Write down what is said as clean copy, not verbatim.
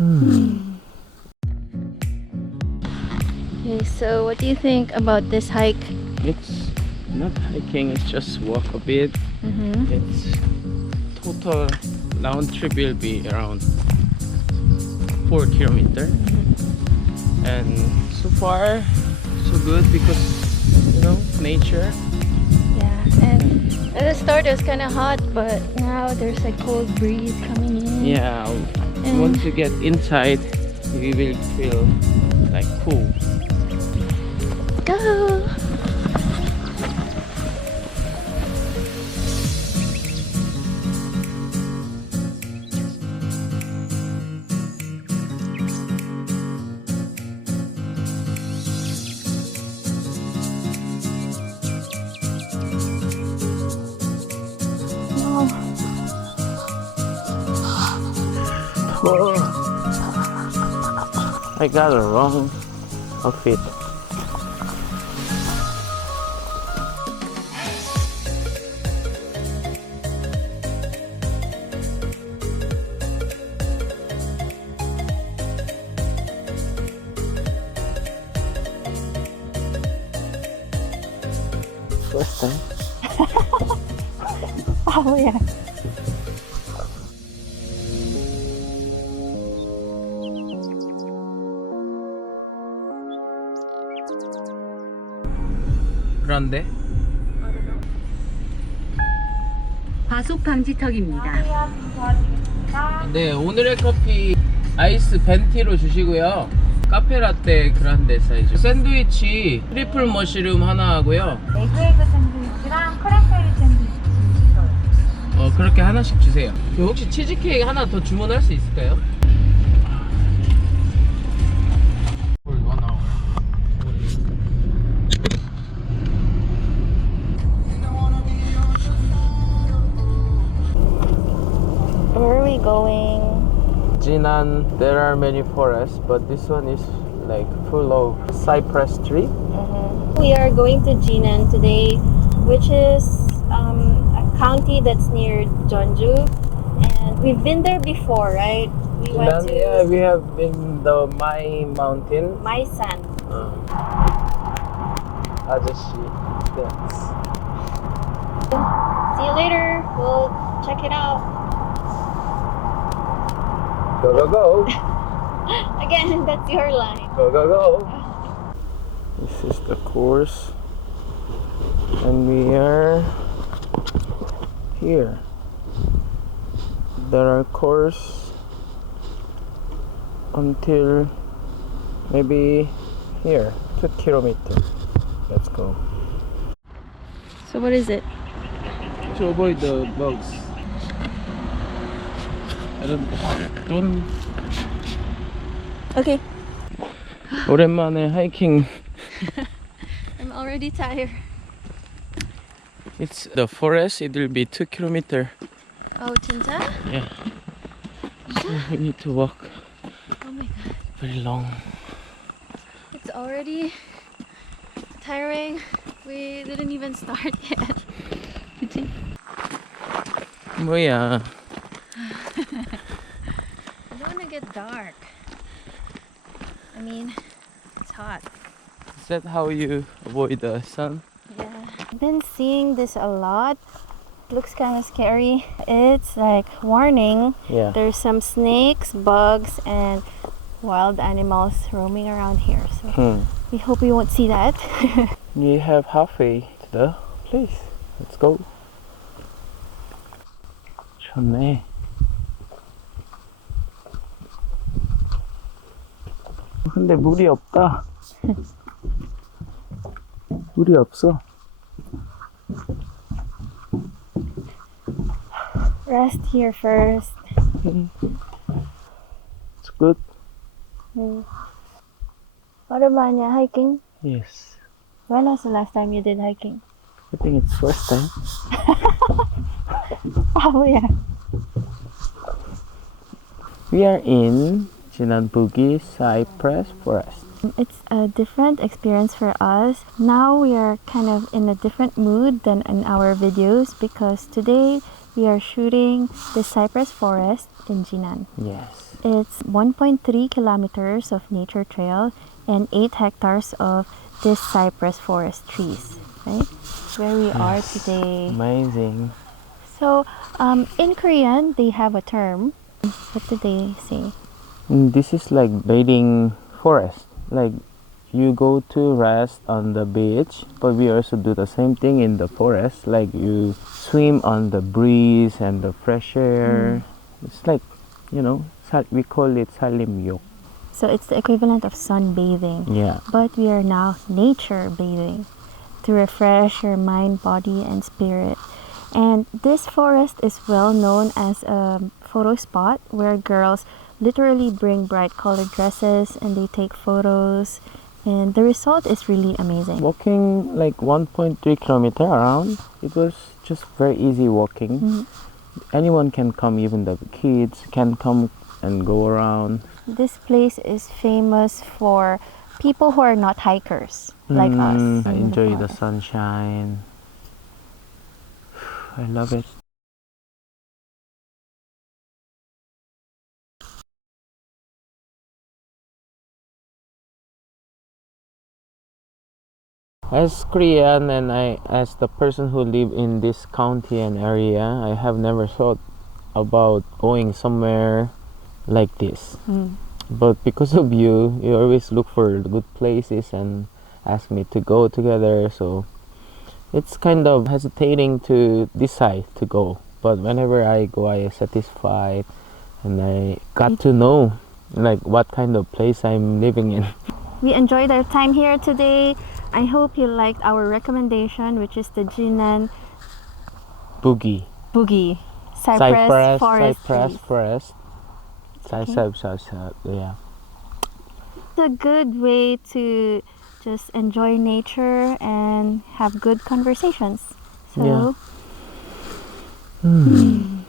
Okay, so what do you think about this hike? It's not hiking, it's just walk a bit. It's total round trip will be around 4 kilometers. And so far so good because you know nature. Yeah, and at the start it was kind of hot, but now there's a cold breeze coming in. Yeah, And once you get inside you will feel like cool. go! Oh, I got a wrong outfit. First time. Oh yeah. 그런데 과속 방지턱입니다. 네, 오늘의 커피 아이스 벤티로 주시고요. 카페라떼 그란데 사이즈, 샌드위치 트리플 머쉬룸 하나 하고요. 에그에그 샌드위치랑 크랜베리 샌드위치 있어요. 그렇게 하나씩 주세요. 혹시 치즈케이크 하나 더 주문할 수 있을까요? Where are we going? Jinan, there are many forests, but this one is like full of cypress tree. We are going to Jinan today, which is a county that's near Jeonju, and we've been there before, right? We went Jinan, to yeah, we have been the Mai mountain. Maisan. 아저씨 dance. See you later. We'll check it out. Go go go! Again, that's your line. Go go go! This is the course, and we are here. There are course until maybe here, 2 kilometers. Let's go. So what is it? To avoid the bugs. I don't. Okay. 오랜만에 하이킹. I'm already tired. It's the forest. It will be 2 kilometers. Oh, 진짜? Yeah. So we need to walk Oh my god. very long. It's already tiring. We didn't even start yet. 그치? 뭐야? I don't want to get dark. I mean, it's hot. Is that how you avoid the sun? Yeah. I've been seeing this a lot. Looks kind of scary. It's like warning. Yeah. There's some snakes, bugs, and wild animals roaming around here. So we hope we won't see that. We have halfway to the place. Let's go. 좋네. 근데 물이 없다. 물이 없어. Rest here first. It's good. 오랜만이야, hiking? Yes. When was the last time you did hiking? I think it's first time. Oh yeah. We are in Jinanbugi Cypress Forest. It's a different experience for us. Now we are kind of in a different mood than in our videos because today we are shooting the cypress forest in Jinan. Yes. It's 1.3 kilometers of nature trail and 8 hectares of this cypress forest trees, right? Where we are today. Amazing. So, in Korean, they have a term. What do they say? This is like bathing forest. Like you go to rest on the beach, but we also do the same thing in the forest. Like you swim on the breeze and the fresh air. It's like, you know, we call it salimyok. So it's the equivalent of sunbathing. Yeah. But we are now nature bathing to refresh your mind, body, and spirit. And this forest is well known as a photo spot where girls literally bring bright colored dresses and they take photos. And the result is really amazing. Walking like 1.3 kilometer around, it was just very easy walking. Anyone can come, even the kids can come and go around. This place is famous for people who are not hikers like us. Enjoy the sunshine. I love it. As Korean and as the person who live in this county and area, I have never thought about going somewhere like this. But because of you always look for good places and ask me to go together, so it's kind of hesitating to decide to go. But whenever I go, I am satisfied and I got to know like what kind of place I'm living in. We enjoyed our time here today. I hope you liked our recommendation, which is the Jinan Boogie. Cypress Forest. Yeah. It's a good way to just enjoy nature and have good conversations. So, Yeah.